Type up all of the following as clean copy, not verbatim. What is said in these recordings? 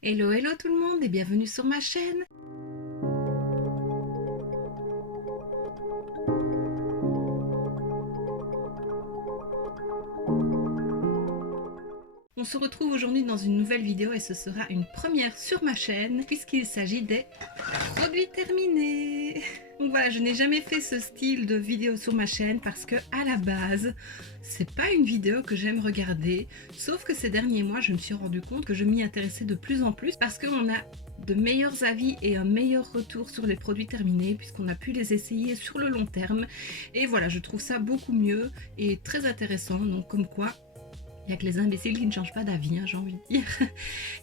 Hello hello tout le monde et bienvenue sur ma chaîne. On se retrouve aujourd'hui dans une nouvelle vidéo et ce sera une première sur ma chaîne puisqu'il s'agit des produits terminés. Donc voilà, je n'ai jamais fait ce style de vidéo sur ma chaîne parce que à la base, c'est pas une vidéo que j'aime regarder. Sauf que ces derniers mois, je me suis rendu compte que je m'y intéressais de plus en plus parce qu'on a de meilleurs avis et un meilleur retour sur les produits terminés puisqu'on a pu les essayer sur le long terme. Et voilà, je trouve ça beaucoup mieux et très intéressant. Donc comme quoi, il n'y a que les imbéciles qui ne changent pas d'avis, hein, j'ai envie de dire.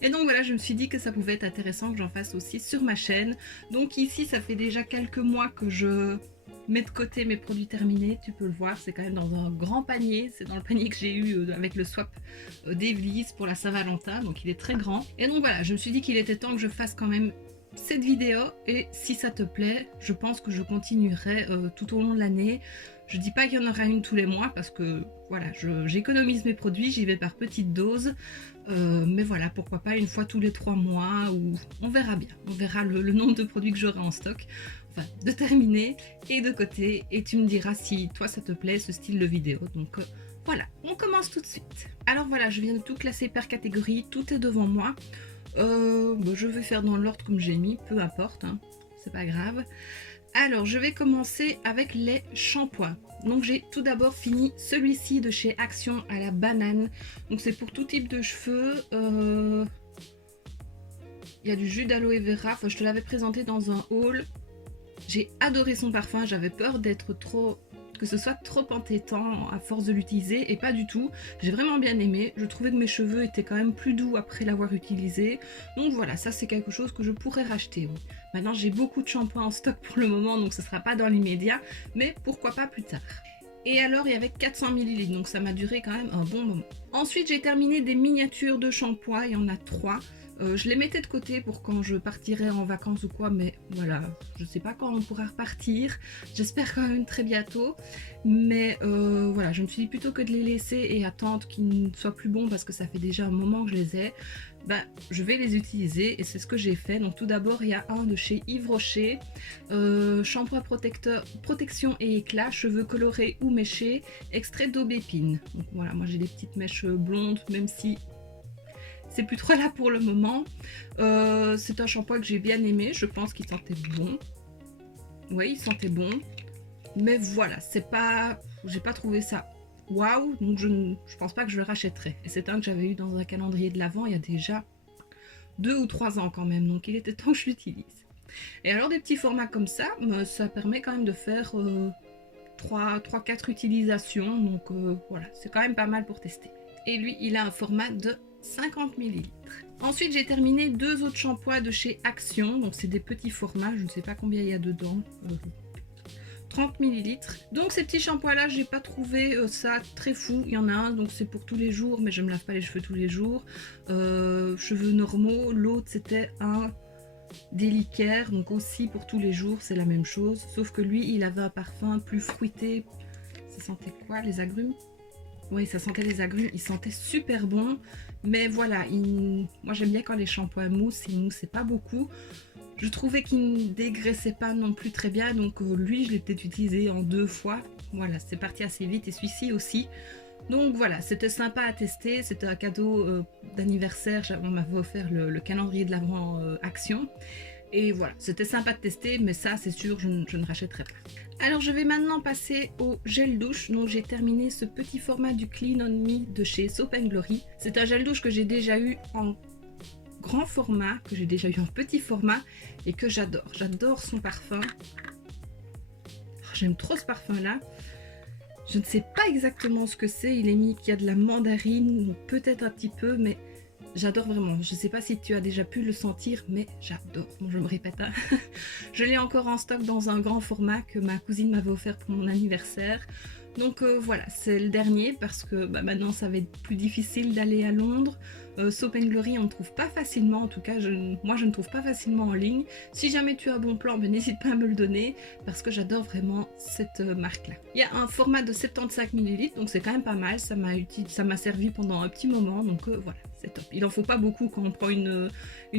Et donc voilà, je me suis dit que ça pouvait être intéressant que j'en fasse aussi sur ma chaîne. Donc ici, ça fait déjà quelques mois que je mets de côté mes produits terminés. Tu peux le voir, c'est quand même dans un grand panier. C'est dans le panier que j'ai eu avec le swap d'Evely's pour la Saint-Valentin. Donc il est très grand. Et donc voilà, je me suis dit qu'il était temps que je fasse quand même cette vidéo. Et si ça te plaît, je pense que je continuerai tout au long de l'année. Je dis pas qu'il y en aura une tous les mois parce que voilà, j'économise mes produits, j'y vais par petites doses. Mais voilà, pourquoi pas une fois tous les 3 mois ou on verra bien. On verra le nombre de produits que j'aurai en stock. Enfin, de terminer et de côté. Et tu me diras si toi ça te plaît ce style de vidéo. Donc voilà, on commence tout de suite. Alors voilà, je viens de tout classer par catégorie. Tout est devant moi. Je vais faire dans l'ordre comme j'ai mis, peu importe, hein, c'est pas grave. Alors, je vais commencer avec les shampoings. Donc, j'ai tout d'abord fini celui-ci de chez Action à la banane. Donc, c'est pour tout type de cheveux. Il y a du jus d'aloe vera. Enfin, je te l'avais présenté dans un haul. J'ai adoré son parfum. J'avais peur que ce soit trop entêtant à force de l'utiliser et pas du tout. J'ai vraiment bien aimé. Je trouvais que mes cheveux étaient quand même plus doux après l'avoir utilisé. Donc voilà, ça c'est quelque chose que je pourrais racheter. Oui. Maintenant j'ai beaucoup de shampoings en stock pour le moment, donc ce sera pas dans l'immédiat, mais pourquoi pas plus tard. Et alors il y avait 400 ml, donc ça m'a duré quand même un bon moment. Ensuite j'ai terminé des miniatures de shampoing, il y en a 3. Je les mettais de côté pour quand je partirais en vacances ou quoi, mais voilà, je sais pas quand on pourra repartir. J'espère quand même très bientôt. Mais voilà, je me suis dit plutôt que de les laisser et attendre qu'ils ne soient plus bons parce que ça fait déjà un moment que je les ai, je vais les utiliser et c'est ce que j'ai fait. Donc tout d'abord, il y a un de chez Yves Rocher, shampoing protecteur, protection et éclat, cheveux colorés ou méchés, extrait d'aubépine. Donc voilà, moi j'ai des petites mèches blondes, même si c'est plus trop là pour le moment. C'est un shampoing que j'ai bien aimé. Je pense qu'il sentait bon. Oui, il sentait bon. Mais voilà, c'est pas... J'ai pas trouvé ça waouh. Donc je pense pas que je le rachèterai. Et c'est un que j'avais eu dans un calendrier de l'Avent il y a déjà 2 ou 3 ans quand même. Donc il était temps que je l'utilise. Et alors des petits formats comme ça permet quand même de faire 3-4 utilisations. Donc voilà, c'est quand même pas mal pour tester. Et lui, il a un format de 50 ml. Ensuite, j'ai terminé 2 autres shampoings de chez Action. Donc, c'est des petits formats. Je ne sais pas combien il y a dedans. 30 ml. Donc, ces petits shampoings-là, j'ai pas trouvé ça très fou. Il y en a un, donc c'est pour tous les jours. Mais je me lave pas les cheveux tous les jours. Cheveux normaux. L'autre, c'était un délicat. Donc, aussi pour tous les jours, c'est la même chose. Sauf que lui, il avait un parfum plus fruité. Ça sentait quoi? Les agrumes? Oui, ça sentait les agrumes, il sentait super bon. Mais voilà, moi j'aime bien quand les shampoings moussent, ils moussaient pas beaucoup. Je trouvais qu'il ne dégraissait pas non plus très bien, donc lui je l'ai peut-être utilisé en 2 fois. Voilà, c'est parti assez vite et celui-ci aussi. Donc voilà, c'était sympa à tester, c'était un cadeau d'anniversaire, on m'avait offert le calendrier de l'Avent Action. Et voilà, c'était sympa de tester, mais ça c'est sûr, je ne rachèterai pas. Alors je vais maintenant passer au gel douche. Donc j'ai terminé ce petit format du Clean On Me de chez Soap & Glory. C'est un gel douche que j'ai déjà eu en grand format, que j'ai déjà eu en petit format et que j'adore. J'adore son parfum. J'aime trop ce parfum là. Je ne sais pas exactement ce que c'est. Il est mis qu'il y a de la mandarine, peut-être un petit peu, mais j'adore vraiment. Je ne sais pas si tu as déjà pu le sentir, mais j'adore. Bon, je me répète. Hein. Je l'ai encore en stock dans un grand format que ma cousine m'avait offert pour mon anniversaire. Donc voilà, c'est le dernier parce que maintenant ça va être plus difficile d'aller à Londres. Soap & Glory on ne trouve pas facilement, en tout cas moi je ne trouve pas facilement en ligne. Si jamais tu as un bon plan, ben, n'hésite pas à me le donner parce que j'adore vraiment cette marque là. Il y a un format de 75 ml, donc c'est quand même pas mal, ça m'a servi pendant un petit moment, donc voilà, c'est top. Il en faut pas beaucoup quand on prend une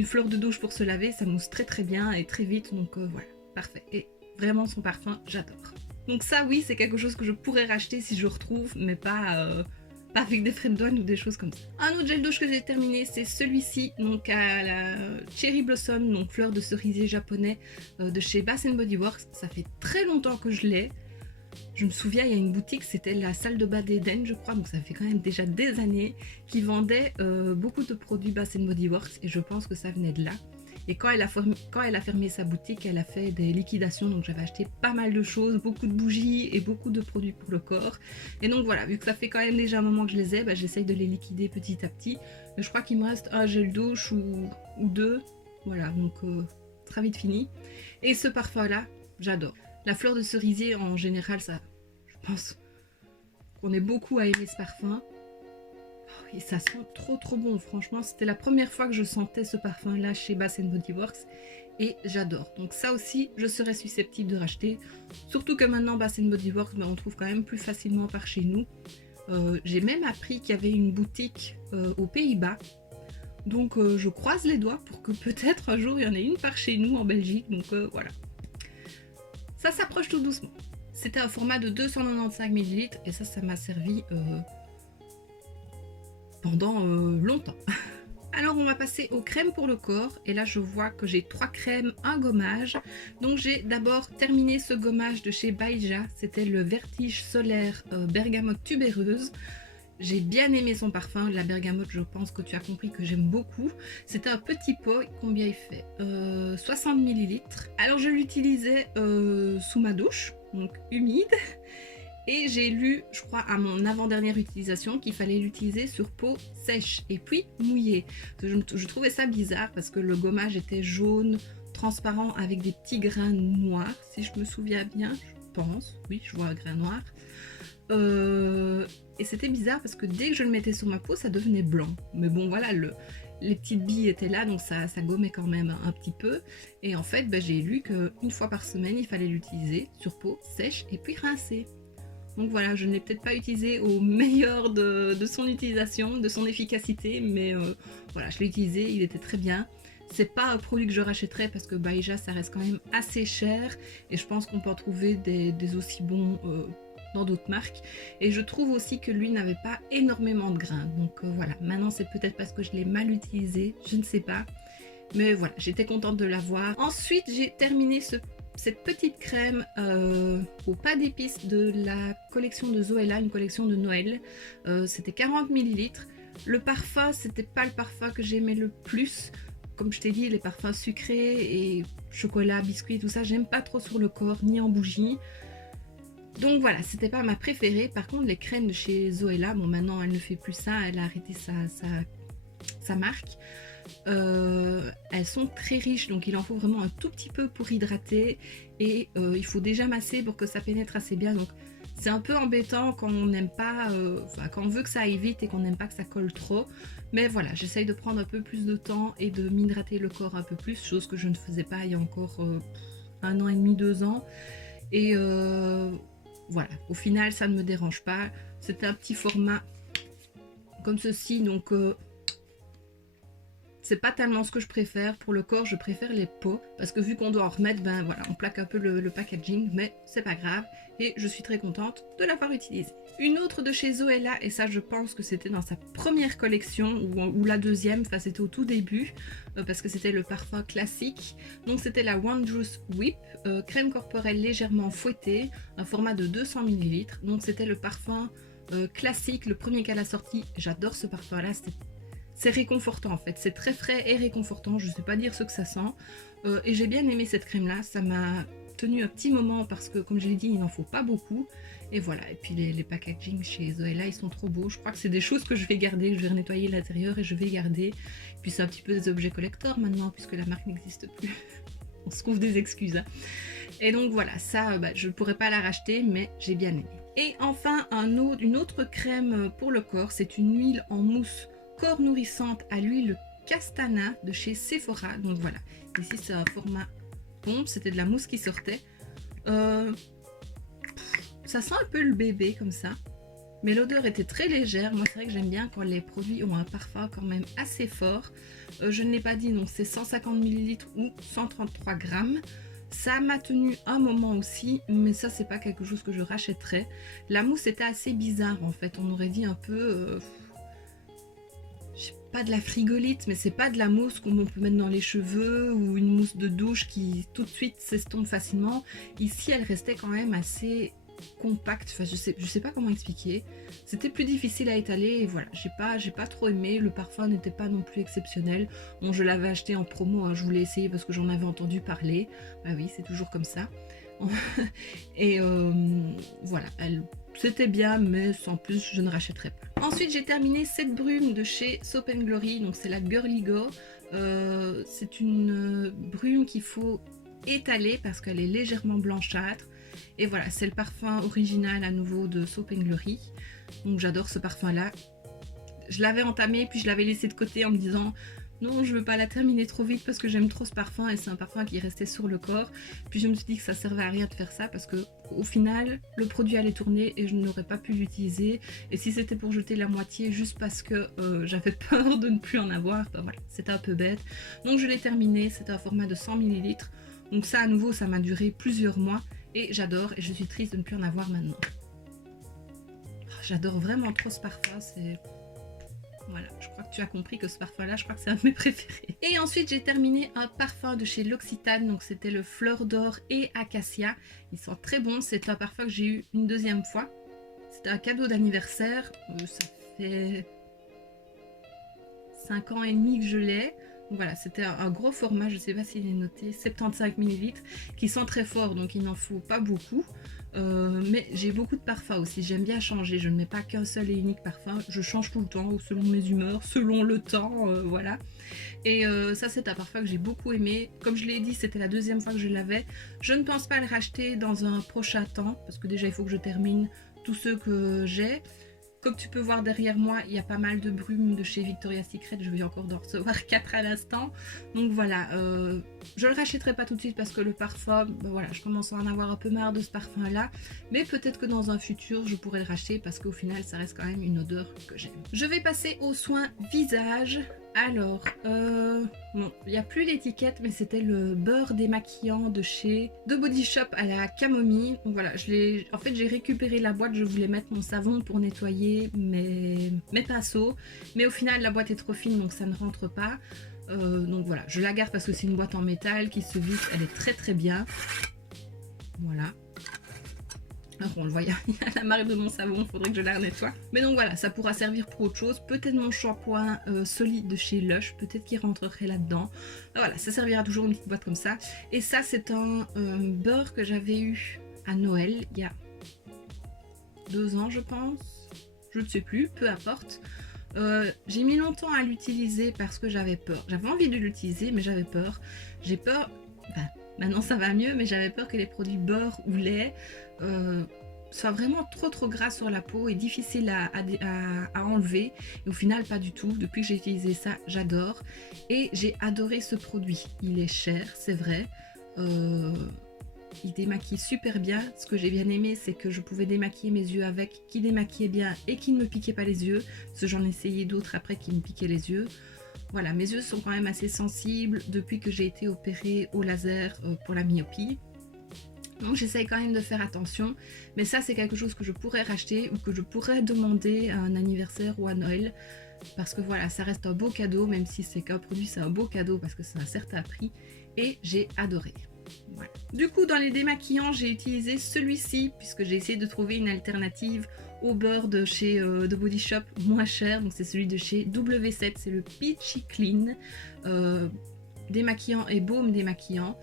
fleur de douche pour se laver, ça mousse très très bien et très vite, donc voilà, parfait. Et vraiment son parfum, j'adore. Donc ça oui, c'est quelque chose que je pourrais racheter si je retrouve, mais pas avec des frais de douane ou des choses comme ça. Un autre gel douche que j'ai terminé, c'est celui-ci, donc à la Cherry Blossom, donc fleur de cerisier japonais de chez Bath Body Works. Ça fait très longtemps que je l'ai. Je me souviens, il y a une boutique, c'était la salle de bain d'Eden, je crois, donc ça fait quand même déjà des années, qui vendait beaucoup de produits Bath Body Works et je pense que ça venait de là. Et quand elle a fermé sa boutique, elle a fait des liquidations, donc j'avais acheté pas mal de choses, beaucoup de bougies et beaucoup de produits pour le corps. Et donc voilà, vu que ça fait quand même déjà un moment que je les ai, bah, j'essaye de les liquider petit à petit. Mais je crois qu'il me reste un gel douche ou deux, voilà, donc très vite fini. Et ce parfum-là, j'adore. La fleur de cerisier, en général, ça, je pense qu'on est beaucoup à aimer ce parfum. Et ça sent trop bon, franchement c'était la première fois que je sentais ce parfum là chez Bath Body Works et j'adore. Donc ça aussi je serais susceptible de racheter, surtout que maintenant Bath Body Works on trouve quand même plus facilement par chez nous. J'ai même appris qu'il y avait une boutique aux Pays-Bas, donc je croise les doigts pour que peut-être un jour il y en ait une par chez nous en Belgique, donc voilà. Ça s'approche tout doucement. C'était un format de 295 ml et ça m'a servi pendant longtemps. Alors on va passer aux crèmes pour le corps et là je vois que j'ai 3 crèmes, un gommage. Donc j'ai d'abord terminé ce gommage de chez Baija, c'était le Vertige Solaire bergamote tubéreuse. J'ai bien aimé son parfum, la bergamote je pense que tu as compris que j'aime beaucoup. C'était un petit pot, combien il fait 60 ml. Alors je l'utilisais sous ma douche, donc humide. Et j'ai lu, je crois, à mon avant-dernière utilisation qu'il fallait l'utiliser sur peau sèche et puis mouillée. Je trouvais ça bizarre parce que le gommage était jaune, transparent avec des petits grains noirs, si je me souviens bien, je pense. Oui, je vois un grain noir. Et c'était bizarre parce que dès que je le mettais sur ma peau, ça devenait blanc. Mais bon, voilà, les petites billes étaient là, donc ça gommait quand même un petit peu. Et en fait, bah, j'ai lu qu'une fois par semaine, il fallait l'utiliser sur peau sèche et puis rincer. Donc voilà, je ne l'ai peut-être pas utilisé au meilleur de son utilisation, de son efficacité, mais voilà, je l'ai utilisé, il était très bien. C'est pas un produit que je rachèterais parce que Baija ça reste quand même assez cher et je pense qu'on peut en trouver des aussi bons dans d'autres marques. Et je trouve aussi que lui n'avait pas énormément de grains. Donc voilà, maintenant c'est peut-être parce que je l'ai mal utilisé, je ne sais pas. Mais voilà, j'étais contente de l'avoir. Ensuite, j'ai terminé cette petite crème au pas d'épices de la collection de Zoella, une collection de Noël. C'était 40 ml. Le parfum, c'était pas le parfum que j'aimais le plus. Comme je t'ai dit, les parfums sucrés et chocolat, biscuit, tout ça, j'aime pas trop sur le corps, ni en bougie. Donc voilà, c'était pas ma préférée. Par contre, les crèmes de chez Zoella, bon maintenant elle ne fait plus ça, elle a arrêté sa marque. Elles sont très riches, donc il en faut vraiment un tout petit peu pour hydrater et il faut déjà masser pour que ça pénètre assez bien. Donc c'est un peu embêtant quand on n'aime pas, quand on veut que ça aille vite et qu'on n'aime pas que ça colle trop. Mais voilà, j'essaye de prendre un peu plus de temps et de m'hydrater le corps un peu plus, chose que je ne faisais pas il y a encore 1 an et demi, 2 ans. Et voilà, au final ça ne me dérange pas. C'est un petit format comme ceci, donc c'est pas tellement ce que je préfère. Pour le corps, je préfère les pots parce que vu qu'on doit en remettre, ben voilà, on plaque un peu le packaging, mais c'est pas grave et je suis très contente de l'avoir utilisé. Une autre de chez Zoella, et ça je pense que c'était dans sa première collection ou la deuxième, enfin c'était au tout début parce que c'était le parfum classique. Donc c'était la Wondrous Whip, crème corporelle légèrement fouettée, un format de 200 ml. Donc c'était le parfum classique, le premier qu'elle a sorti. J'adore ce parfum là, c'est réconfortant en fait, c'est très frais et réconfortant, je ne sais pas dire ce que ça sent. Et j'ai bien aimé cette crème là, ça m'a tenu un petit moment parce que comme je l'ai dit, il n'en faut pas beaucoup. Et voilà, et puis les packaging chez Zoella, ils sont trop beaux. Je crois que c'est des choses que je vais garder, je vais nettoyer l'intérieur et je vais garder. Puis c'est un petit peu des objets collector maintenant puisque la marque n'existe plus. On se trouve des excuses. Hein. Et donc voilà, ça, je ne pourrais pas la racheter, mais j'ai bien aimé. Et enfin, une autre crème pour le corps, c'est une huile en mousse corps nourrissante à l'huile Castana de chez Sephora. Donc voilà, ici c'est un format pompe, c'était de la mousse qui sortait. Ça sent un peu le bébé comme ça, mais l'odeur était très légère. Moi c'est vrai que j'aime bien quand les produits ont un parfum quand même assez fort. Je ne l'ai pas dit, donc c'est 150 ml ou 133 grammes. Ça m'a tenu un moment aussi, mais ça c'est pas quelque chose que je rachèterais. La mousse était assez bizarre en fait, on aurait dit un peu... pas de la frigolite, mais c'est pas de la mousse qu'on peut mettre dans les cheveux ou une mousse de douche qui tout de suite s'estompe facilement. Ici elle restait quand même assez compacte, enfin je sais pas comment expliquer. C'était plus difficile à étaler et voilà, j'ai pas trop aimé. Le parfum n'était pas non plus exceptionnel. Bon, je l'avais acheté en promo, hein, je voulais essayer parce que j'en avais entendu parler. Bah oui, c'est toujours comme ça. Et voilà, c'était bien, mais sans plus, je ne rachèterai pas. Ensuite, j'ai terminé cette brume de chez Soap & Glory, donc c'est la Girly Go. C'est une brume qu'il faut étaler parce qu'elle est légèrement blanchâtre. Et voilà, c'est le parfum original à nouveau de Soap & Glory. Donc j'adore ce parfum là. Je l'avais entamé puis je l'avais laissé de côté en me disant non, je veux pas la terminer trop vite parce que j'aime trop ce parfum et c'est un parfum qui restait sur le corps. Puis je me suis dit que ça servait à rien de faire ça parce que au final le produit allait tourner et je n'aurais pas pu l'utiliser. Et si c'était pour jeter la moitié juste parce que j'avais peur de ne plus en avoir, ben voilà, c'était un peu bête. Donc je l'ai terminé, c'était un format de 100 ml. Donc ça à nouveau ça m'a duré plusieurs mois. Et j'adore, et je suis triste de ne plus en avoir maintenant. J'adore vraiment trop ce parfum, c'est... Voilà, je crois que tu as compris que ce parfum-là, je crois que c'est un de mes préférés. Et ensuite, j'ai terminé un parfum de chez L'Occitane, donc c'était le Fleur d'Or et Acacia. Ils sont très bons, c'est un parfum que j'ai eu une deuxième fois. C'était un cadeau d'anniversaire, ça fait 5 ans et demi que je l'ai. Voilà, c'était un gros format, je ne sais pas s'il est noté, 75 ml, qui sent très fort, donc il n'en faut pas beaucoup. Mais j'ai beaucoup de parfums aussi, j'aime bien changer, je ne mets pas qu'un seul et unique parfum, je change tout le temps, selon mes humeurs, selon le temps, voilà. Et ça c'est un parfum que j'ai beaucoup aimé, comme je l'ai dit c'était la deuxième fois que je l'avais. Je ne pense pas le racheter dans un prochain temps, parce que déjà il faut que je termine tous ceux que j'ai. Comme tu peux voir derrière moi, il y a pas mal de brumes de chez Victoria's Secret. Je vais encore d'en recevoir 4 à l'instant. Donc voilà, je le rachèterai pas tout de suite parce que le parfum, ben voilà, je commence à en avoir un peu marre de ce parfum-là. Mais peut-être que dans un futur, je pourrais le racheter parce qu'au final, ça reste quand même une odeur que j'aime. Je vais passer aux soins visage. Alors, bon, il n'y a plus l'étiquette, mais c'était le beurre démaquillant de chez The Body Shop à la camomille. Donc voilà, en fait, j'ai récupéré la boîte, je voulais mettre mon savon pour nettoyer mes pinceaux. Mais au final, la boîte est trop fine, donc ça ne rentre pas. Donc voilà, je la garde parce que c'est une boîte en métal qui se visse, elle est très très bien. Voilà. Alors on le voit, il y a la marque de mon savon, il faudrait que je la nettoie. Mais donc voilà, ça pourra servir pour autre chose. Peut-être mon shampoing solide de chez Lush, peut-être qu'il rentrerait là-dedans. Voilà, ça servira toujours une petite boîte comme ça. Et ça, c'est un beurre que j'avais eu à Noël, il y a 2 ans je pense. Je ne sais plus, peu importe. J'ai mis longtemps à l'utiliser parce que j'avais peur. J'avais envie de l'utiliser, mais j'avais peur. J'ai peur... Enfin, maintenant ça va mieux, mais j'avais peur que les produits beurre ou lait soient vraiment trop gras sur la peau et difficile à enlever. Et au final, pas du tout. Depuis que j'ai utilisé ça, j'adore. Et j'ai adoré ce produit. Il est cher, c'est vrai. Il démaquille super bien. Ce que j'ai bien aimé, c'est que je pouvais démaquiller mes yeux avec, qui démaquillait bien et qui ne me piquait pas les yeux. Parce que j'en ai essayé d'autres après qui me piquaient les yeux. Voilà, mes yeux sont quand même assez sensibles depuis que j'ai été opérée au laser pour la myopie. Donc j'essaye quand même de faire attention. Mais ça, c'est quelque chose que je pourrais racheter ou que je pourrais demander à un anniversaire ou à Noël. Parce que voilà, ça reste un beau cadeau, même si c'est qu'un produit, c'est un beau cadeau parce que c'est un certain prix. Et j'ai adoré. Voilà. Du coup, dans les démaquillants, j'ai utilisé celui-ci puisque j'ai essayé de trouver une alternative au beurre de chez The Body Shop moins cher. Donc c'est celui de chez W7, c'est le Peachy Clean démaquillant et baume démaquillant.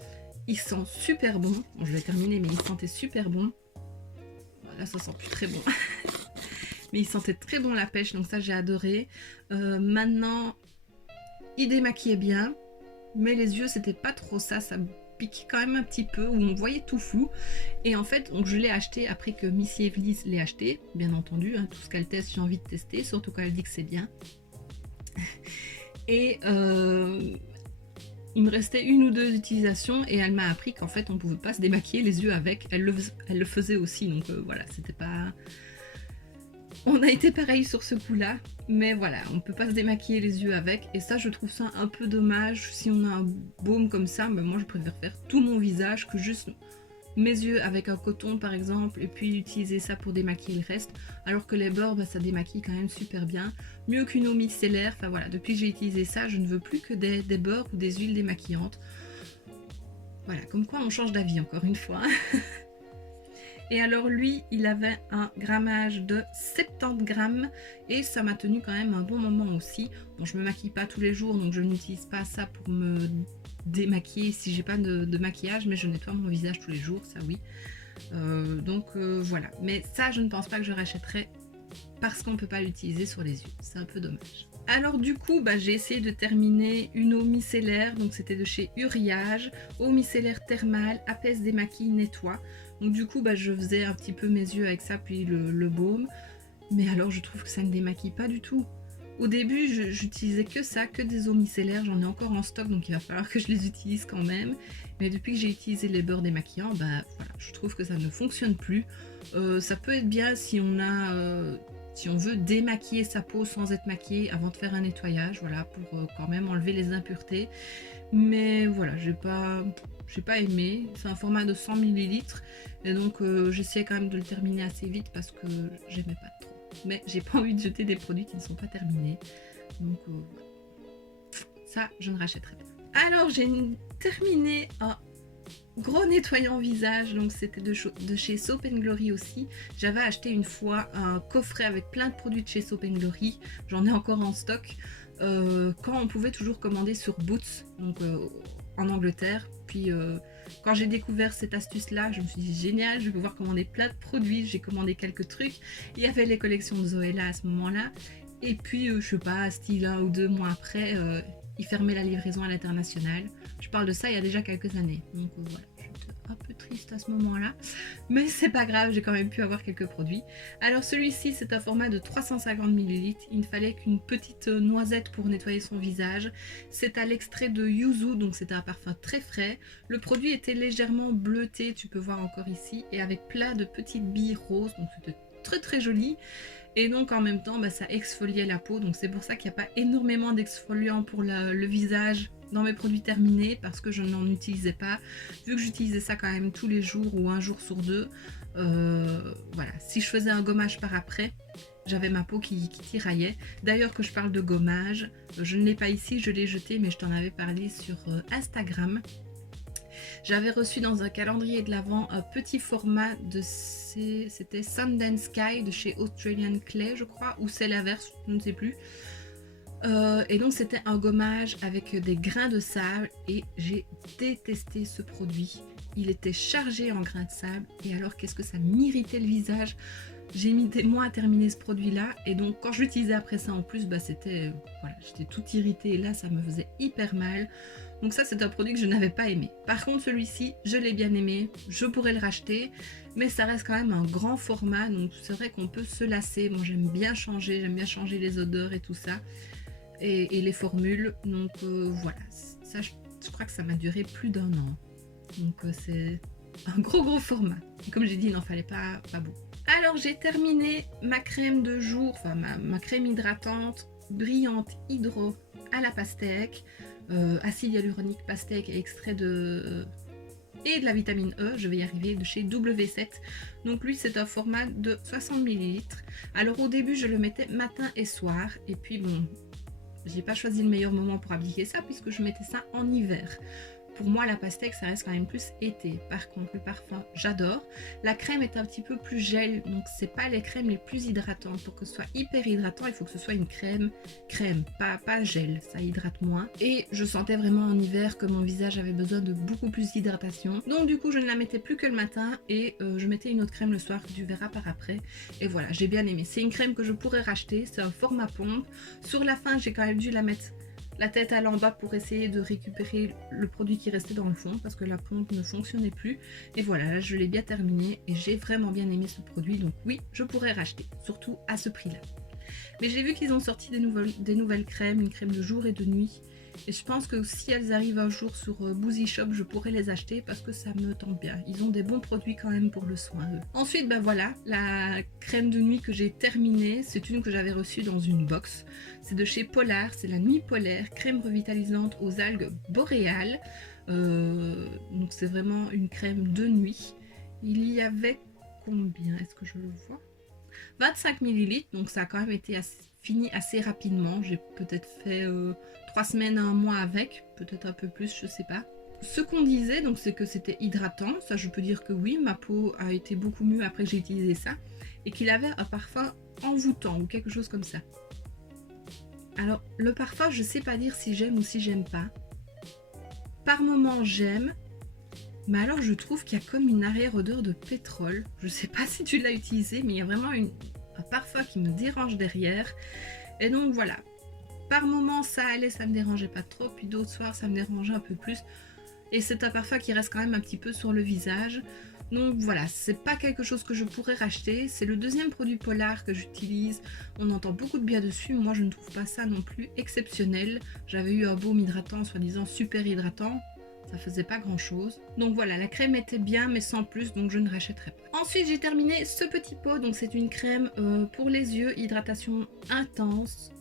Il sent super bon. Bon, je vais terminer, mais il sentait super bon. Là, ça sent plus très bon. Mais il sentait très bon la pêche, donc ça j'ai adoré. Maintenant, il démaquillait bien, mais les yeux c'était pas trop ça, ça pique quand même un petit peu, où on voyait tout flou. Et en fait, donc je l'ai acheté après que Missy Evely's l'ait acheté, bien entendu, hein, tout ce qu'elle teste, j'ai envie de tester, surtout quand elle dit que c'est bien. Et il me restait 1 ou 2 utilisations et elle m'a appris qu'en fait on pouvait pas se démaquiller les yeux avec. Elle le faisait aussi, donc voilà, c'était pas... On a été pareil sur ce coup-là, mais voilà, on peut pas se démaquiller les yeux avec, et ça je trouve ça un peu dommage. Si on a un baume comme ça, mais moi je préfère faire tout mon visage que juste mes yeux avec un coton par exemple, et puis utiliser ça pour démaquiller le reste, alors que les bords, bah, ça démaquille quand même super bien, mieux qu'une eau micellaire. Enfin voilà, depuis que j'ai utilisé ça, je ne veux plus que des bords ou des huiles démaquillantes. Voilà, comme quoi on change d'avis encore une fois. Et alors lui, il avait un grammage de 70 grammes et ça m'a tenu quand même un bon moment aussi. Bon, je me maquille pas tous les jours, donc je n'utilise pas ça pour me démaquiller si j'ai pas de maquillage, mais je nettoie mon visage tous les jours, ça oui. Voilà. Mais ça, je ne pense pas que je rachèterai parce qu'on ne peut pas l'utiliser sur les yeux. C'est un peu dommage. Alors du coup, bah, j'ai essayé de terminer une eau micellaire, donc c'était de chez Uriage, eau micellaire thermale, apaise, démaquille, nettoie. Donc du coup, bah, je faisais un petit peu mes yeux avec ça, puis le baume. Mais alors je trouve que ça ne démaquille pas du tout. Au début, j'utilisais que ça, que des eaux micellaires. J'en ai encore en stock, donc il va falloir que je les utilise quand même. Mais depuis que j'ai utilisé les beurres démaquillants, bah, voilà, je trouve que ça ne fonctionne plus. Ça peut être bien si on a... si on veut démaquiller sa peau sans être maquillée avant de faire un nettoyage, voilà, pour quand même enlever les impuretés. Mais voilà, j'ai pas aimé. C'est un format de 100 ml et donc j'essayais quand même de le terminer assez vite parce que j'aimais pas trop. Mais j'ai pas envie de jeter des produits qui ne sont pas terminés. Donc voilà. Ça, je ne rachèterai pas. Alors j'ai terminé un gros nettoyant visage, donc c'était de chez Soap & Glory aussi. J'avais acheté une fois un coffret avec plein de produits de chez Soap & Glory, j'en ai encore en stock, quand on pouvait toujours commander sur Boots, donc en Angleterre. Puis quand j'ai découvert cette astuce là, je me suis dit génial, je vais pouvoir commander plein de produits. J'ai commandé quelques trucs, il y avait les collections de Zoella à ce moment là, et puis je sais pas, style 1 ou 2 mois après, ils fermaient la livraison à l'international. Je parle de ça il y a déjà quelques années, donc voilà, j'étais un peu triste à ce moment-là, mais c'est pas grave, j'ai quand même pu avoir quelques produits. Alors celui-ci, c'est un format de 350 ml, il ne fallait qu'une petite noisette pour nettoyer son visage. C'est à l'extrait de yuzu, donc c'était un parfum très frais. Le produit était légèrement bleuté, tu peux voir encore ici, et avec plein de petites billes roses, donc c'était très très joli. Et donc en même temps, bah, ça exfoliait la peau, donc c'est pour ça qu'il n'y a pas énormément d'exfoliant pour le visage dans mes produits terminés, parce que je n'en utilisais pas, vu que j'utilisais ça quand même tous les jours ou un jour sur deux. Voilà, si je faisais un gommage par après, j'avais ma peau qui tiraillait. D'ailleurs, que je parle de gommage, je ne l'ai pas ici, je l'ai jeté, mais je t'en avais parlé sur Instagram. J'avais reçu dans un calendrier de l'Avent un petit format de... C'était Sundance Sky de chez Australian Clay, je crois, ou c'est l'inverse, je ne sais plus. Et donc c'était un gommage avec des grains de sable et j'ai détesté ce produit. Il était chargé en grains de sable et alors qu'est-ce que ça m'irritait le visage. J'ai mis des mois à terminer ce produit là et donc quand je l'utilisais après ça en plus, bah c'était... voilà, j'étais toute irritée et là ça me faisait hyper mal. Donc ça c'est un produit que je n'avais pas aimé. Par contre celui-ci je l'ai bien aimé, je pourrais le racheter, mais ça reste quand même un grand format, donc c'est vrai qu'on peut se lasser. Moi j'aime bien changer les odeurs et tout ça, et les formules, donc voilà, ça je crois que ça m'a duré plus d'1 an, donc c'est un gros format, et comme j'ai dit il n'en fallait pas beaucoup. Alors j'ai terminé ma crème de jour, enfin ma crème hydratante brillante hydro à la pastèque, acide hyaluronique pastèque et extrait de et de la vitamine E, je vais y arriver, de chez W7. Donc lui c'est un format de 60 ml. Alors au début je le mettais matin et soir, et puis bon, j'ai pas choisi le meilleur moment pour appliquer ça puisque je mettais ça en hiver. Pour moi, la pastèque, ça reste quand même plus été. Par contre, le parfum, j'adore. La crème est un petit peu plus gel, donc c'est pas les crèmes les plus hydratantes. Pour que ce soit hyper hydratant, il faut que ce soit une crème, pas gel, ça hydrate moins. Et je sentais vraiment en hiver que mon visage avait besoin de beaucoup plus d'hydratation. Donc du coup, je ne la mettais plus que le matin et je mettais une autre crème le soir que tu verras par après. Et voilà, j'ai bien aimé. C'est une crème que je pourrais racheter, c'est un format pompe. Sur la fin, j'ai quand même dû la mettre la tête à l'en bas pour essayer de récupérer le produit qui restait dans le fond parce que la pompe ne fonctionnait plus. Et voilà, là, je l'ai bien terminé et j'ai vraiment bien aimé ce produit, donc oui, je pourrais racheter, surtout à ce prix là. Mais j'ai vu qu'ils ont sorti des nouvelles crèmes, une crème de jour et de nuit. Et je pense que si elles arrivent un jour sur Boozy Shop, je pourrais les acheter parce que ça me tente bien. Ils ont des bons produits quand même pour le soin, eux. Ensuite, ben voilà, la crème de nuit que j'ai terminée, c'est une que j'avais reçue dans une box. C'est de chez Polar, c'est la Nuit Polaire, crème revitalisante aux algues boréales. Donc c'est vraiment une crème de nuit. Il y avait combien? Est-ce que je le vois? 25 ml, donc ça a quand même été fini assez rapidement. J'ai peut-être fait 3 semaines à un mois avec, peut-être un peu plus, je sais pas. Ce qu'on disait, donc c'est que c'était hydratant, ça je peux dire que oui, ma peau a été beaucoup mieux après que j'ai utilisé ça, et qu'il avait un parfum envoûtant ou quelque chose comme ça. Alors le parfum, je sais pas dire si j'aime ou si j'aime pas. Par moment j'aime, mais alors je trouve qu'il y a comme une arrière-odeur de pétrole. Je sais pas si tu l'as utilisé, mais il y a vraiment un parfum qui me dérange derrière. Et donc voilà, par moments ça allait, ça me dérangeait pas trop, puis d'autres soirs ça me dérangeait un peu plus. Et c'est un parfum qui reste quand même un petit peu sur le visage. Donc voilà, c'est pas quelque chose que je pourrais racheter. C'est le deuxième produit Polar que j'utilise. On entend beaucoup de bien dessus. Moi je ne trouve pas ça non plus exceptionnel. J'avais eu un baume hydratant, soi-disant super hydratant. Ça faisait pas grand chose. Donc voilà, la crème était bien mais sans plus, donc je ne rachèterai pas. Ensuite j'ai terminé ce petit pot. Donc c'est une crème pour les yeux, hydratation intense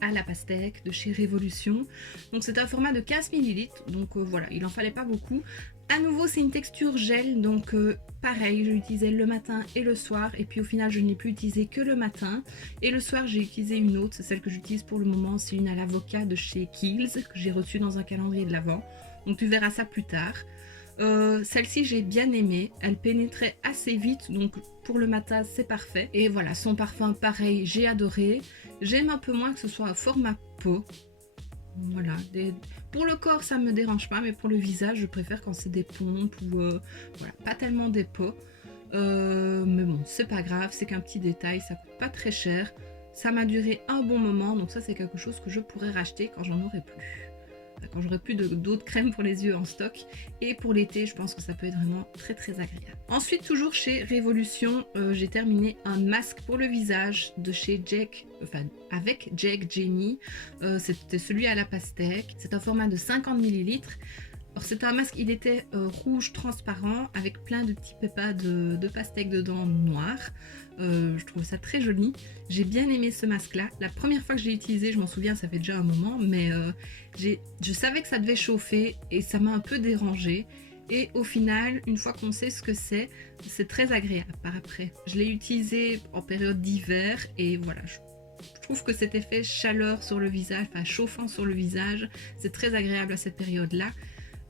à la pastèque de chez Révolution. Donc c'est un format de 15 ml. Donc voilà, il en fallait pas beaucoup. À nouveau c'est une texture gel. Donc pareil, je l'utilisais le matin et le soir. Et puis au final je ne l'ai plus utilisé que le matin. Et le soir j'ai utilisé une autre. C'est celle que j'utilise pour le moment. C'est une à l'avocat de chez Kiehl's que j'ai reçue dans un calendrier de l'Avent. Donc tu verras ça plus tard. Celle-ci j'ai bien aimé, elle pénétrait assez vite, donc pour le matin c'est parfait. Et voilà, son parfum pareil, j'ai adoré. J'aime un peu moins que ce soit un format peau. Voilà, pour le corps ça me dérange pas, mais pour le visage je préfère quand c'est des pompes ou voilà, pas tellement des peaux. Mais bon, c'est pas grave, c'est qu'un petit détail, ça coûte pas très cher. Ça m'a duré un bon moment, donc ça c'est quelque chose que je pourrais racheter quand j'en aurai plus. Quand j'aurai plus d'autres crèmes pour les yeux en stock. Et pour l'été, je pense que ça peut être vraiment très très agréable. Ensuite, toujours chez Révolution, j'ai terminé un masque pour le visage de chez Jack, enfin avec Jack Jenny. C'était celui à la pastèque. C'est un format de 50 ml. Alors c'est un masque, il était rouge transparent avec plein de petits pépas de pastèque dedans noir. Je trouve ça très joli. J'ai bien aimé ce masque là. La première fois que je l'ai utilisé, je m'en souviens, ça fait déjà un moment, mais je savais que ça devait chauffer et ça m'a un peu dérangée. Et au final, une fois qu'on sait ce que c'est très agréable par après. Je l'ai utilisé en période d'hiver et voilà, je trouve que cet effet chaleur sur le visage, enfin chauffant sur le visage, c'est très agréable à cette période-là.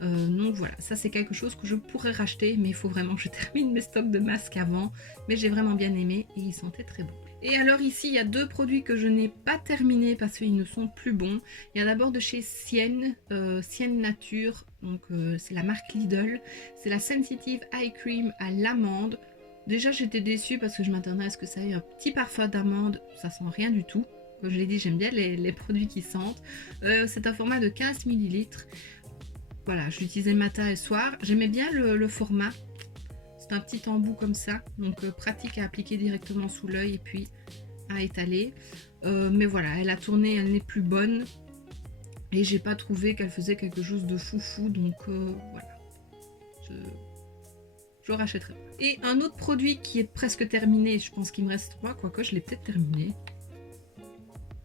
Donc voilà, ça c'est quelque chose que je pourrais racheter, mais il faut vraiment que je termine mes stocks de masques avant. Mais j'ai vraiment bien aimé et ils sentaient très bon. Et alors ici, il y a deux produits que je n'ai pas terminés parce qu'ils ne sont plus bons. Il y a d'abord de chez Sienne, Sienne Nature, donc c'est la marque Lidl. C'est la Sensitive Eye Cream à l'amande. Déjà j'étais déçue parce que je m'attendais à ce que ça ait un petit parfum d'amande, ça sent rien du tout. Comme je l'ai dit, j'aime bien les produits qui sentent. C'est un format de 15 ml. Voilà, je l'utilisais matin et soir. J'aimais bien le format. C'est un petit embout comme ça. Donc pratique à appliquer directement sous l'œil et puis à étaler. Mais voilà, elle a tourné, elle n'est plus bonne. Et j'ai pas trouvé qu'elle faisait quelque chose de foufou. Donc voilà. Je rachèterai. Et un autre produit qui est presque terminé. Je pense qu'il me reste 3. Quoique je l'ai peut-être terminé.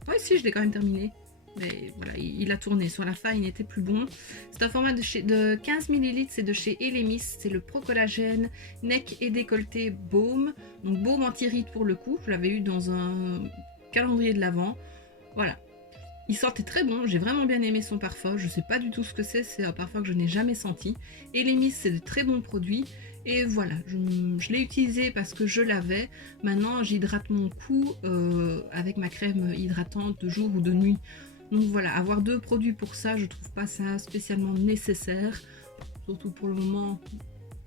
Oui, si, je l'ai quand même terminé. Mais voilà, il a tourné. Sur la fin, il n'était plus bon. C'est un format de 15 ml. C'est de chez Elemis. C'est le Pro Collagène Neck et Décolleté Baume. Donc baume anti-ride pour le coup. Je l'avais eu dans un calendrier de l'Avent. Voilà. Il sentait très bon. J'ai vraiment bien aimé son parfum. Je ne sais pas du tout ce que c'est. C'est un parfum que je n'ai jamais senti. Elemis, c'est de très bons produits. Et voilà, je l'ai utilisé parce que je l'avais. Maintenant, j'hydrate mon cou avec ma crème hydratante de jour ou de nuit. Donc voilà, avoir deux produits pour ça, je trouve pas ça spécialement nécessaire. Surtout pour le moment,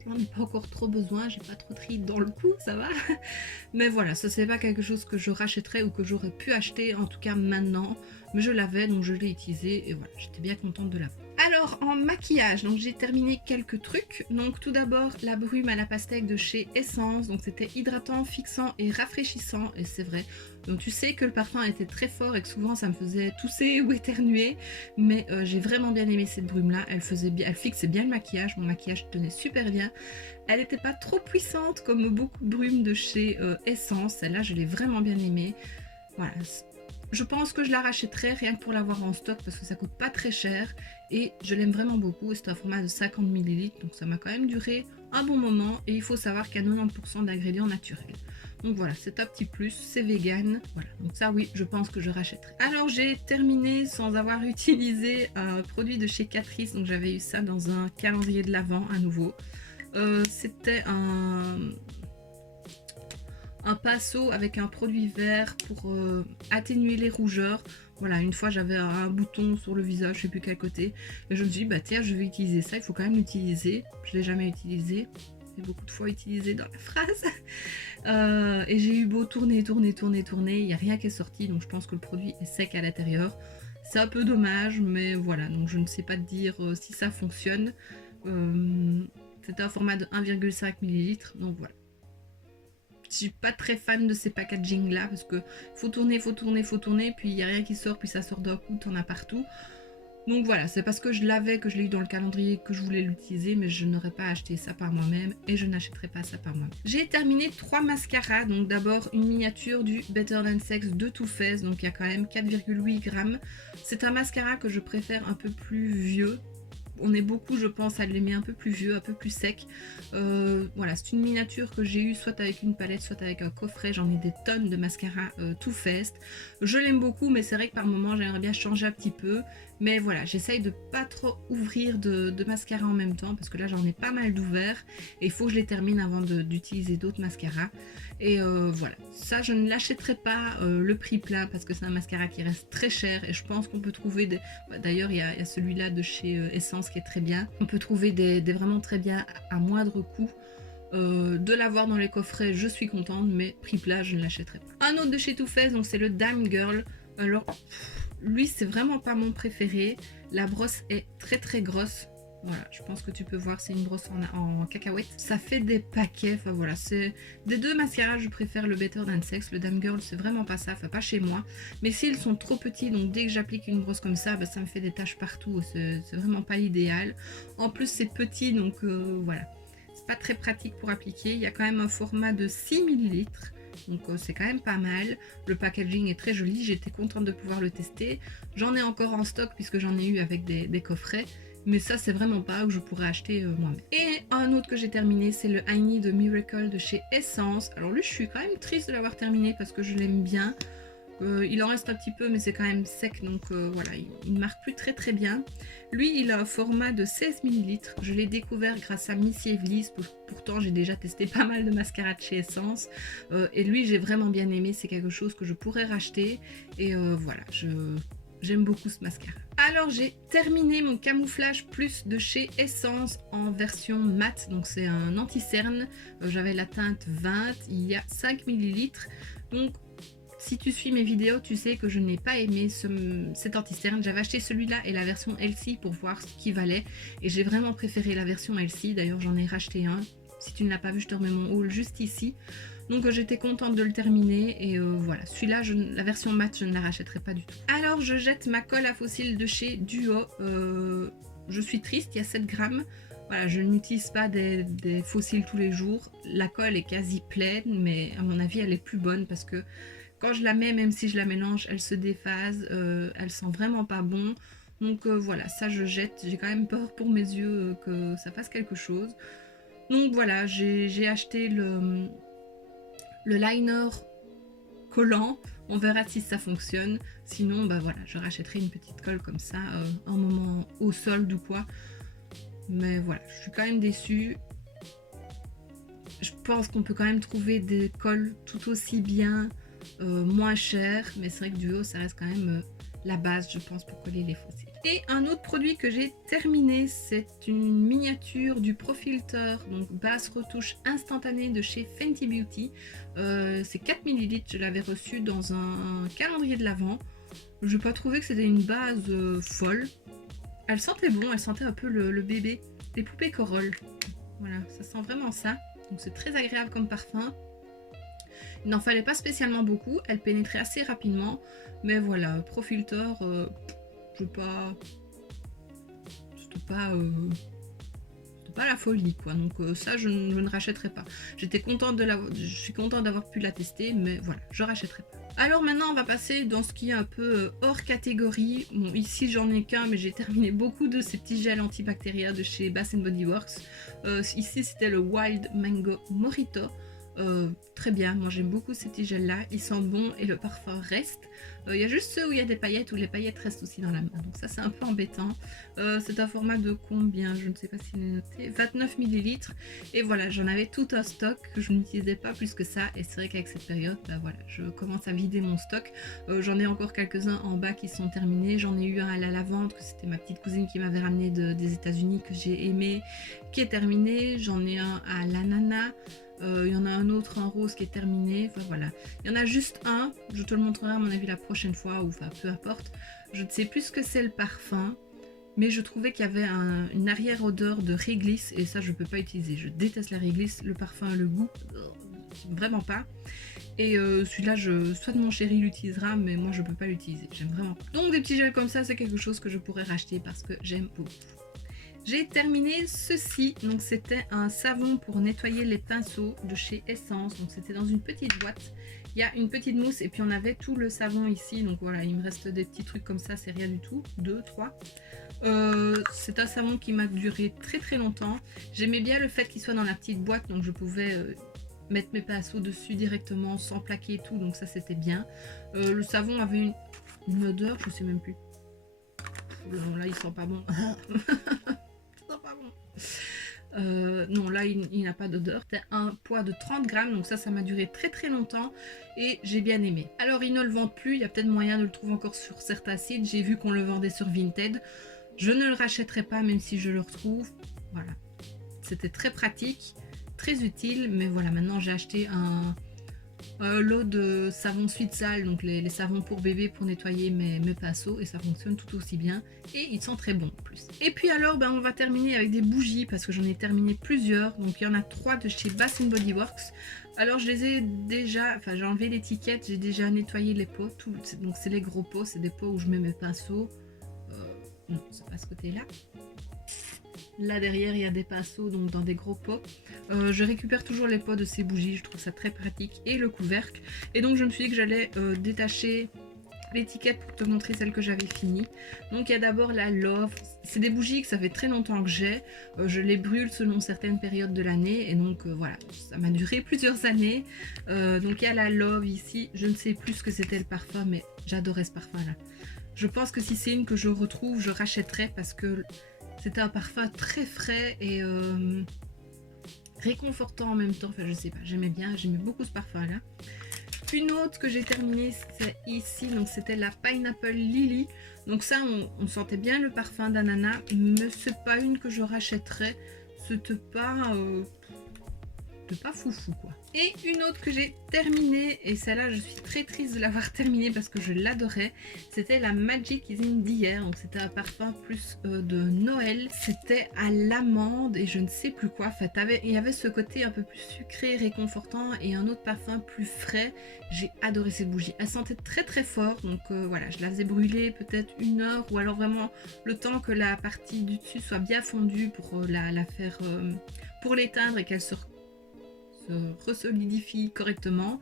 j'en ai pas encore trop besoin, j'ai pas trop de rides dans le cou, ça va. Mais voilà, ça c'est pas quelque chose que je rachèterais ou que j'aurais pu acheter, en tout cas maintenant. Mais je l'avais, donc je l'ai utilisé et voilà, j'étais bien contente de l'avoir. Alors en maquillage, donc j'ai terminé quelques trucs. Donc tout d'abord la brume à la pastèque de chez Essence. Donc c'était hydratant, fixant et rafraîchissant. Et c'est vrai. Donc tu sais que le parfum était très fort et que souvent ça me faisait tousser ou éternuer. Mais j'ai vraiment bien aimé cette brume là. Elle fixait bien le maquillage. Mon maquillage tenait super bien. Elle n'était pas trop puissante comme beaucoup de brumes de chez Essence. Celle-là je l'ai vraiment bien aimée. Voilà. Je pense que je la rachèterai rien que pour l'avoir en stock parce que ça coûte pas très cher et je l'aime vraiment beaucoup. C'est un format de 50 ml donc ça m'a quand même duré un bon moment et il faut savoir qu'il y a 90% d'ingrédients naturels. Donc voilà, c'est un petit plus, c'est vegan. Voilà, donc ça oui, je pense que je rachèterai. Alors j'ai terminé sans avoir utilisé un produit de chez Catrice. Donc j'avais eu ça dans un calendrier de l'Avent à nouveau. C'était un pinceau avec un produit vert pour atténuer les rougeurs. Voilà, une fois j'avais un bouton sur le visage, je sais plus quel côté, et je me suis dit bah tiens je vais utiliser ça, il faut quand même l'utiliser. Je l'ai jamais utilisé, c'est beaucoup de fois utilisé dans la phrase. Et j'ai eu beau tourner, il n'y a rien qui est sorti, donc je pense que le produit est sec à l'intérieur. C'est un peu dommage, mais voilà, donc je ne sais pas te dire si ça fonctionne. C'était un format de 1,5 ml, donc voilà. Je suis pas très fan de ces packaging là parce que faut tourner, puis il n'y a rien qui sort, puis ça sort d'un coup, t'en as partout. Donc voilà, c'est parce que je l'avais, que je l'ai eu dans le calendrier, que je voulais l'utiliser, mais je n'aurais pas acheté ça par moi-même et je n'achèterai pas ça par moi-même. J'ai terminé 3 mascaras, donc d'abord une miniature du Better Than Sex de Too Faced, donc il y a quand même 4,8 grammes. C'est un mascara que je préfère un peu plus vieux. On est beaucoup, je pense, à l'aimer un peu plus vieux, un peu plus sec. Voilà, c'est une miniature que j'ai eue soit avec une palette, soit avec un coffret. J'en ai des tonnes de mascara Too Faced. Je l'aime beaucoup, mais c'est vrai que par moment, j'aimerais bien changer un petit peu. Mais voilà, j'essaye de pas trop ouvrir de mascara en même temps, parce que là, j'en ai pas mal d'ouverts. Et il faut que je les termine avant d'utiliser d'autres mascaras. Et voilà, ça, je ne l'achèterai pas le prix plein, parce que c'est un mascara qui reste très cher. Et je pense qu'on peut trouver des... D'ailleurs, il y a celui-là de chez Essence qui est très bien. On peut trouver des vraiment très bien à moindre coût. De l'avoir dans les coffrets, je suis contente, mais prix plat, je ne l'achèterai pas. Un autre de chez Too Faced, donc c'est le Damn Girl. Alors, lui, c'est vraiment pas mon préféré. La brosse est très très grosse. Voilà, je pense que tu peux voir, c'est une brosse en cacahuète. Ça fait des paquets, enfin voilà, c'est... Des deux mascaras, je préfère le Better Than Sex. Le Damn Girl, c'est vraiment pas ça, enfin pas chez moi. Mais s'ils sont trop petits, donc dès que j'applique une brosse comme ça, bah, ça me fait des taches partout. C'est vraiment pas l'idéal. En plus, c'est petit, donc voilà. C'est pas très pratique pour appliquer. Il y a quand même un format de 6 ml. Donc c'est quand même pas mal. Le packaging est très joli, j'étais contente de pouvoir le tester. J'en ai encore en stock puisque j'en ai eu avec des coffrets. Mais ça c'est vraiment pas que je pourrais acheter moi-même. Et un autre que j'ai terminé, c'est le I Need a Miracle de chez Essence. Alors lui je suis quand même triste de l'avoir terminé parce que je l'aime bien. Il en reste un petit peu mais c'est quand même sec, donc voilà, il ne marque plus très très bien. Lui il a un format de 16 ml. Je l'ai découvert grâce à Missy Evely's. Pourtant j'ai déjà testé pas mal de mascaras de chez Essence. Et lui j'ai vraiment bien aimé, c'est quelque chose que je pourrais racheter. Et voilà, j'aime beaucoup ce mascara. Alors j'ai terminé mon camouflage plus de chez Essence en version mat. Donc c'est un anti-cerne. J'avais la teinte 20, il y a 5 ml. Donc si tu suis mes vidéos, tu sais que je n'ai pas aimé cet anti-cerne. J'avais acheté celui-là et la version LC pour voir ce qu'il valait. Et j'ai vraiment préféré la version LC. D'ailleurs, j'en ai racheté un. Si tu ne l'as pas vu, je te remets mon haul juste ici. Donc j'étais contente de le terminer. Et voilà, celui-là, la version mat, je ne la rachèterai pas du tout. Alors, je jette ma colle à fossiles de chez Duo. Je suis triste, il y a 7 grammes. Voilà, je n'utilise pas des fossiles tous les jours. La colle est quasi pleine, mais à mon avis, elle est plus bonne parce que quand je la mets, même si je la mélange, elle se déphase, elle sent vraiment pas bon. Donc voilà, ça je jette. J'ai quand même peur pour mes yeux que ça fasse quelque chose. Donc voilà, j'ai acheté le liner collant. On verra si ça fonctionne. Sinon, bah voilà, je rachèterai une petite colle comme ça, un moment au solde ou quoi. Mais voilà, je suis quand même déçue. Je pense qu'on peut quand même trouver des colles tout aussi bien, moins cher, mais c'est vrai que Duo ça reste quand même la base je pense pour coller les fossiles. Et un autre produit que j'ai terminé, c'est une miniature du Pro Filter, donc base retouche instantanée de chez Fenty Beauty. C'est 4 ml, je l'avais reçu dans un calendrier de l'Avent. Je n'ai pas trouvé que c'était une base folle. elle sentait bon, elle sentait un peu le bébé, les poupées Corolle. Voilà, ça sent vraiment ça. Donc c'est très agréable comme parfum. Il n'en fallait pas spécialement beaucoup, elle pénétrait assez rapidement. Mais voilà, Profiltor, je veux pas... C'était pas la folie quoi, donc ça je ne rachèterai pas. J'étais contente de je suis contente d'avoir pu la tester, mais voilà, je rachèterai pas. Alors maintenant on va passer dans ce qui est un peu hors catégorie. Bon, ici j'en ai qu'un, mais j'ai terminé beaucoup de ces petits gels antibactériens de chez Bath Body Works. Ici c'était le Wild Mango Mojito. Très bien, moi j'aime beaucoup ces petits gels là, ils sentent bon et le parfum reste. Il y a juste ceux où il y a des paillettes, où les paillettes restent aussi dans la main, donc ça c'est un peu embêtant. C'est un format de combien, je ne sais pas s'il est noté, 29 ml. Et voilà, j'en avais tout un stock que je n'utilisais pas plus que ça, et c'est vrai qu'avec cette période, bah voilà, je commence à vider mon stock. J'en ai encore quelques-uns en bas qui sont terminés, j'en ai eu un à la lavande, que c'était ma petite cousine qui m'avait ramené des États-Unis, que j'ai aimé, qui est terminé. J'en ai un à l'ananas. Il y en a un autre en rose qui est terminé, enfin voilà. Il y en a juste un, je te le montrerai à mon avis la prochaine fois, ou enfin peu importe. Je ne sais plus ce que c'est le parfum, mais je trouvais qu'il y avait une arrière-odeur de réglisse, et ça je ne peux pas utiliser. Je déteste la réglisse, le parfum, le goût, vraiment pas. Et celui-là, soit mon chéri l'utilisera, mais moi je peux pas l'utiliser, j'aime vraiment pas. Donc des petits gels comme ça, c'est quelque chose que je pourrais racheter parce que j'aime beaucoup. J'ai terminé ceci, donc c'était un savon pour nettoyer les pinceaux de chez Essence, donc c'était dans une petite boîte. Il y a une petite mousse et puis on avait tout le savon ici, donc voilà, il me reste des petits trucs comme ça, c'est rien du tout, 2, 3. C'est un savon qui m'a duré très longtemps. J'aimais bien le fait qu'il soit dans la petite boîte, donc je pouvais mettre mes pinceaux dessus directement sans plaquer et tout, donc ça c'était bien. Le savon avait une odeur, je sais même plus. Là il sent pas bon. Non, là il n'a pas d'odeur. C'était un poids de 30 grammes, donc ça m'a duré très longtemps et j'ai bien aimé. Alors ils ne le vendent plus, il y a peut-être moyen de le trouver encore sur certains sites. J'ai vu qu'on le vendait sur Vinted. Je ne le rachèterai pas même si je le retrouve. Voilà, c'était très pratique, très utile, mais voilà, maintenant j'ai acheté un lot de savon Sweet Sal, donc les savons pour bébé pour nettoyer mes pinceaux, et ça fonctionne tout aussi bien et il sent très bon en plus. Et puis alors on va terminer avec des bougies parce que j'en ai terminé plusieurs, donc il y en a 3 de chez Bath Body Works. Alors je les ai déjà, enfin j'ai enlevé l'étiquette, j'ai déjà nettoyé les pots, donc c'est les gros pots, c'est des pots où je mets mes pinceaux. Non, c'est pas ce côté là. Là derrière il y a des pinceaux, donc dans des gros pots. Je récupère toujours les pots de ces bougies, je trouve ça très pratique, et le couvercle. Et donc je me suis dit que j'allais détacher l'étiquette pour te montrer celle que j'avais finie. Donc il y a d'abord la Love. C'est des bougies que ça fait très longtemps que j'ai. Je les brûle selon certaines périodes de l'année, et donc voilà, ça m'a duré plusieurs années. Donc il y a la Love ici, je ne sais plus ce que c'était le parfum, mais j'adorais ce parfum là. Je pense que si c'est une que je retrouve, je rachèterai parce que c'était un parfum très frais et réconfortant en même temps. Enfin, je sais pas, j'aimais beaucoup ce parfum là. Une autre que j'ai terminée, c'est ici, donc c'était la Pineapple Lily. Donc ça, on sentait bien le parfum d'ananas, mais c'est pas une que je rachèterais. C'était pas foufou quoi. Et une autre que j'ai terminée, et celle-là je suis très triste de l'avoir terminée parce que je l'adorais, c'était la Magic Is In d'hier. Donc c'était un parfum plus de Noël, c'était à l'amande et je ne sais plus quoi. Enfin, il y avait ce côté un peu plus sucré, réconfortant, et un autre parfum plus frais. J'ai adoré cette bougie, elle sentait très fort, donc voilà, je la faisais brûler peut-être 1 heure, ou alors vraiment le temps que la partie du dessus soit bien fondue pour la faire, pour l'éteindre et qu'elle se resolidifie correctement.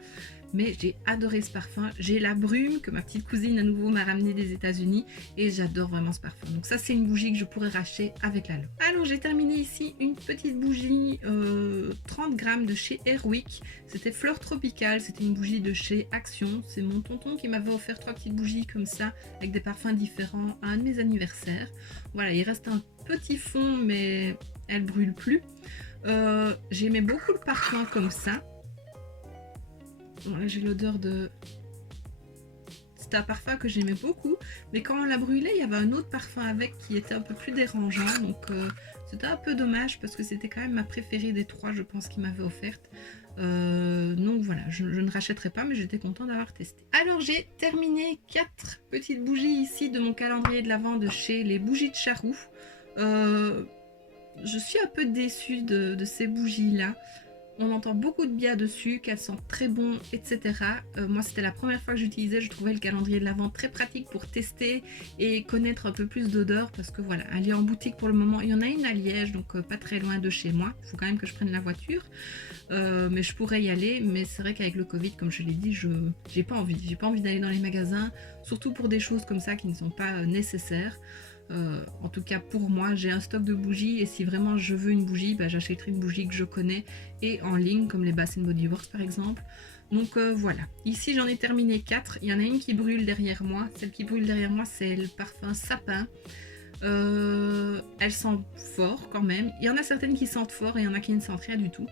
Mais j'ai adoré ce parfum. J'ai la brume que ma petite cousine à nouveau m'a ramené des États-Unis, et j'adore vraiment ce parfum. Donc ça c'est une bougie que je pourrais racheter avec la Love. Alors j'ai terminé ici une petite bougie 30 grammes de chez Airwick. C'était Fleur Tropicale, c'était une bougie de chez Action. C'est mon tonton qui m'avait offert 3 petites bougies comme ça avec des parfums différents à un de mes anniversaires. Voilà, il reste un petit fond mais elle brûle plus. J'aimais beaucoup le parfum comme ça. Voilà, j'ai l'odeur de c'était un parfum que j'aimais beaucoup, mais quand on l'a brûlé, il y avait un autre parfum avec qui était un peu plus dérangeant, donc c'était un peu dommage parce que c'était quand même ma préférée des 3, je pense, qu'il m'avait offerte. Donc voilà, je ne rachèterai pas, mais j'étais contente d'avoir testé. Alors j'ai terminé 4 petites bougies ici de mon calendrier de l'Avent de chez les bougies de Charroux. Je suis un peu déçue de ces bougies là. On entend beaucoup de bien dessus, qu'elles sentent très bon, etc. Moi, c'était la première fois que j'utilisais. Je trouvais le calendrier de l'Avent très pratique pour tester et connaître un peu plus d'odeurs. Parce que voilà, aller en boutique pour le moment, il y en a une à Liège, donc pas très loin de chez moi. Il faut quand même que je prenne la voiture. Mais je pourrais y aller. Mais c'est vrai qu'avec le Covid, comme je l'ai dit, j'ai pas envie. J'ai pas envie d'aller dans les magasins, surtout pour des choses comme ça qui ne sont pas nécessaires. En tout cas pour moi, j'ai un stock de bougies et si vraiment je veux une bougie, bah, j'achèterai une bougie que je connais et en ligne comme les Bath Body Works par exemple. Donc voilà, ici j'en ai terminé 4, il y en a une qui brûle derrière moi. Celle qui brûle derrière moi, c'est le parfum sapin. Elle sent fort quand même. Il y en a certaines qui sentent fort et il y en a qui ne sentent rien du tout.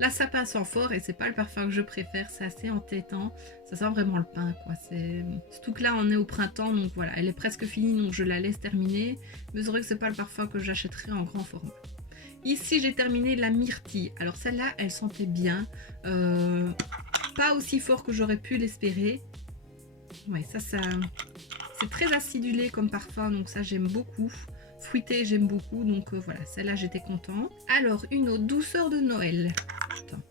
La sapin sent fort et c'est pas le parfum que je préfère, c'est assez entêtant, ça sent vraiment le pin quoi. Surtout que là on est au printemps, donc voilà, elle est presque finie, donc je la laisse terminer, mais c'est vrai que c'est pas le parfum que j'achèterai en grand format. Ici j'ai terminé la myrtille, alors celle-là elle sentait bien, pas aussi fort que j'aurais pu l'espérer. Ouais, ça c'est très acidulé comme parfum, donc ça j'aime beaucoup. Fruité j'aime beaucoup, donc voilà, celle-là j'étais contente. Alors une autre, douceur de Noël. Putain.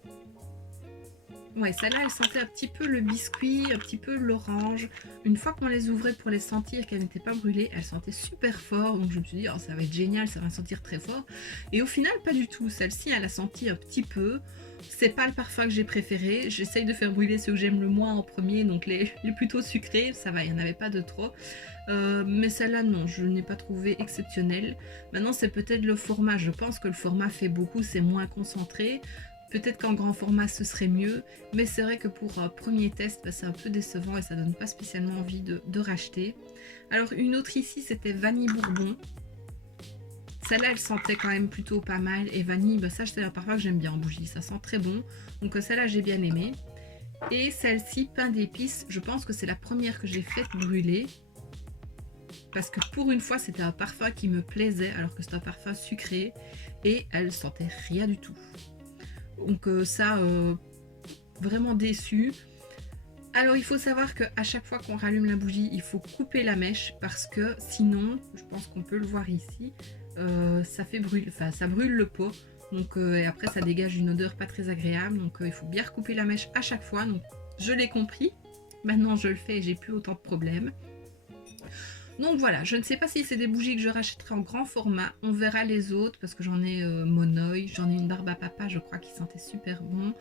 Ouais, celle-là elle sentait un petit peu le biscuit, un petit peu l'orange. Une fois qu'on les ouvrait pour les sentir, qu'elles n'étaient pas brûlées, elles sentaient super fort, donc je me suis dit oh, ça va être génial, ça va sentir très fort. Et au final pas du tout, celle-ci elle a senti un petit peu. C'est pas le parfum que j'ai préféré, j'essaye de faire brûler ceux que j'aime le moins en premier, donc les plutôt sucrés, ça va, il n'y en avait pas de trop. Mais celle-là non, je n'ai pas trouvé exceptionnelle. Maintenant c'est peut-être le format, je pense que le format fait beaucoup, c'est moins concentré. Peut-être qu'en grand format ce serait mieux, mais c'est vrai que pour un premier test, bah, c'est un peu décevant et ça donne pas spécialement envie de racheter. Alors une autre ici c'était Vanille Bourbon. Celle-là elle sentait quand même plutôt pas mal et vanille, bah, ça c'est un parfum que j'aime bien en bougie, ça sent très bon. Donc celle-là j'ai bien aimé. Et celle-ci, pain d'épices, je pense que c'est la première que j'ai faite brûler. Parce que pour une fois c'était un parfum qui me plaisait alors que c'est un parfum sucré et elle sentait rien du tout. Donc ça, vraiment déçu. Alors il faut savoir qu'à chaque fois qu'on rallume la bougie, il faut couper la mèche parce que sinon, je pense qu'on peut le voir ici, ça fait brûler, enfin ça brûle le pot. Donc et après ça dégage une odeur pas très agréable. Donc il faut bien recouper la mèche à chaque fois. Donc je l'ai compris. Maintenant je le fais et j'ai plus autant de problèmes. Donc voilà, je ne sais pas si c'est des bougies que je rachèterai en grand format. On verra les autres parce que j'en ai Monoï, j'en ai une barbe à papa, je crois, qui sentait super bon.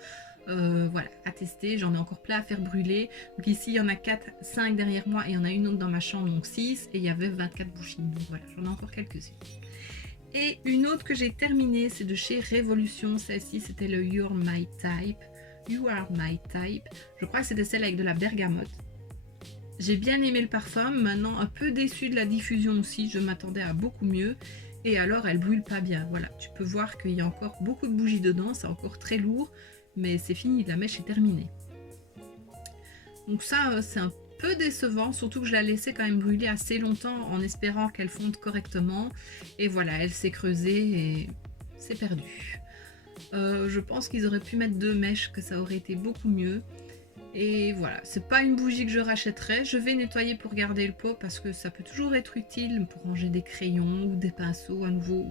Voilà, à tester. J'en ai encore plein à faire brûler. Donc ici, il y en a 4, 5 derrière moi et il y en a une autre dans ma chambre, donc 6. Et il y avait 24 bougies. Donc voilà, j'en ai encore quelques-unes. Et une autre que j'ai terminée, c'est de chez Révolution. Celle-ci, c'était le You're My Type. You Are My Type. Je crois que c'était celle avec de la bergamote. J'ai bien aimé le parfum, maintenant un peu déçue de la diffusion aussi, je m'attendais à beaucoup mieux. Et alors elle brûle pas bien, voilà, tu peux voir qu'il y a encore beaucoup de bougies dedans, c'est encore très lourd, mais c'est fini, la mèche est terminée. Donc ça c'est un peu décevant, surtout que je la laissais quand même brûler assez longtemps en espérant qu'elle fonde correctement. Et voilà, elle s'est creusée et c'est perdu. Je pense qu'ils auraient pu mettre 2 mèches, que ça aurait été beaucoup mieux. Et voilà, c'est pas une bougie que je rachèterai. Je vais nettoyer pour garder le pot parce que ça peut toujours être utile pour ranger des crayons ou des pinceaux à nouveau.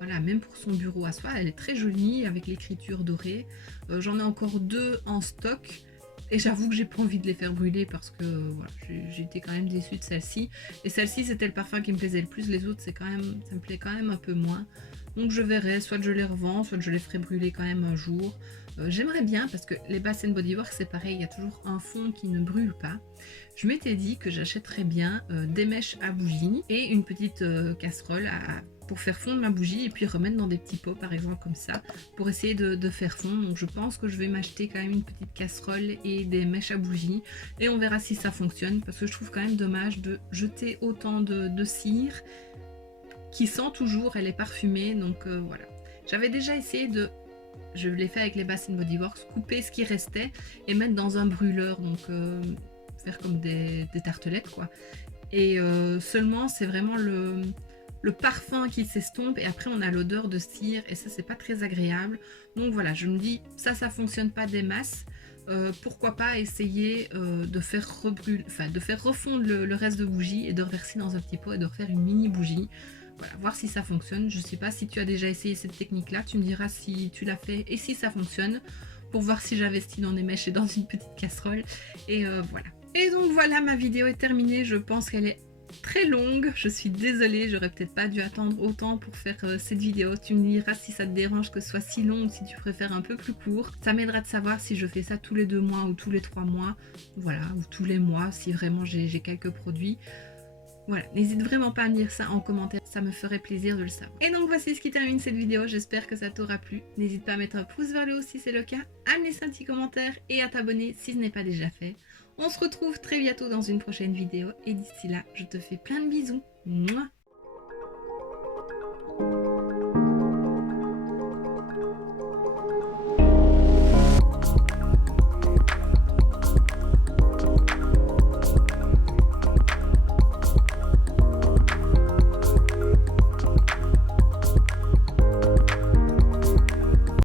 Voilà, même pour son bureau à soi, elle est très jolie avec l'écriture dorée. J'en ai encore 2 en stock et j'avoue que j'ai pas envie de les faire brûler parce que voilà, j'ai été quand même déçue de celle-ci. Et celle-ci, c'était le parfum qui me plaisait le plus. Les autres, ça me plaît quand même un peu moins. Donc je verrai, soit je les revends, soit je les ferai brûler quand même un jour. J'aimerais bien parce que les Bath Body Works c'est pareil, il y a toujours un fond qui ne brûle pas. Je m'étais dit que j'achèterais bien des mèches à bougie et une petite casserole pour faire fondre ma bougie et puis remettre dans des petits pots par exemple comme ça pour essayer de faire fondre. Donc je pense que je vais m'acheter quand même une petite casserole et des mèches à bougie et on verra si ça fonctionne parce que je trouve quand même dommage de jeter autant de cire qui sent toujours, elle est parfumée, donc voilà. J'avais déjà essayé je l'ai fait avec les Bath Body Works, couper ce qui restait et mettre dans un brûleur, donc faire comme des tartelettes quoi. Et seulement c'est vraiment le parfum qui s'estompe et après on a l'odeur de cire et ça c'est pas très agréable. Donc voilà, je me dis ça fonctionne pas des masses. Pourquoi pas essayer de faire refondre le reste de bougie et de reverser dans un petit pot et de refaire une mini bougie. Voilà, voir si ça fonctionne. Je sais pas si tu as déjà essayé cette technique là, tu me diras si tu l'as fait et si ça fonctionne pour voir si j'investis dans des mèches et dans une petite casserole. Et voilà. Et donc voilà, ma vidéo est terminée. Je pense qu'elle est très longue, je suis désolée, j'aurais peut-être pas dû attendre autant pour faire cette vidéo. Tu me diras si ça te dérange que ce soit si long ou si tu préfères un peu plus court. Ça m'aidera de savoir si je fais ça tous les 2 mois ou tous les 3 mois, voilà, ou tous les mois si vraiment j'ai quelques produits. Voilà, n'hésite vraiment pas à me dire ça en commentaire, ça me ferait plaisir de le savoir. Et donc voici ce qui termine cette vidéo, j'espère que ça t'aura plu. N'hésite pas à mettre un pouce vers le haut si c'est le cas, à me laisser un petit commentaire et à t'abonner si ce n'est pas déjà fait. On se retrouve très bientôt dans une prochaine vidéo et d'ici là, je te fais plein de bisous. Mouah.